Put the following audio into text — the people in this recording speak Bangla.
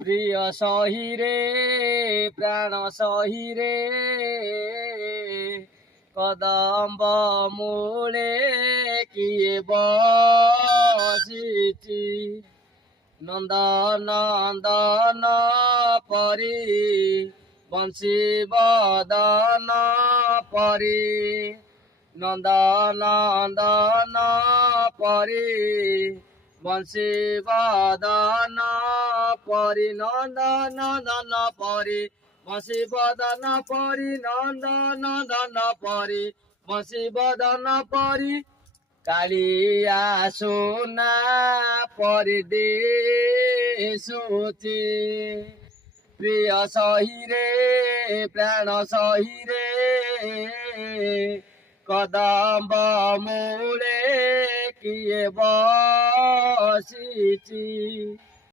প্রিয় সহিরে প্রাণ সহিরে কদম্ব মূলে কিয়ে বসিছি নন্দন নন্দন পরি বংশী বদন পরি নন্দন নন্দন পরি বংশী বদন পরি নন্দন নন্দন পরি বংশী বদন পরি নন্দন নন্দন পরি বংশী বদন পরি কালিয়া সোনা পরদেশুচি প্রিয় সহিরে প্রাণ সহিরে কদম্ব মূলে কিয়ে বসিছি।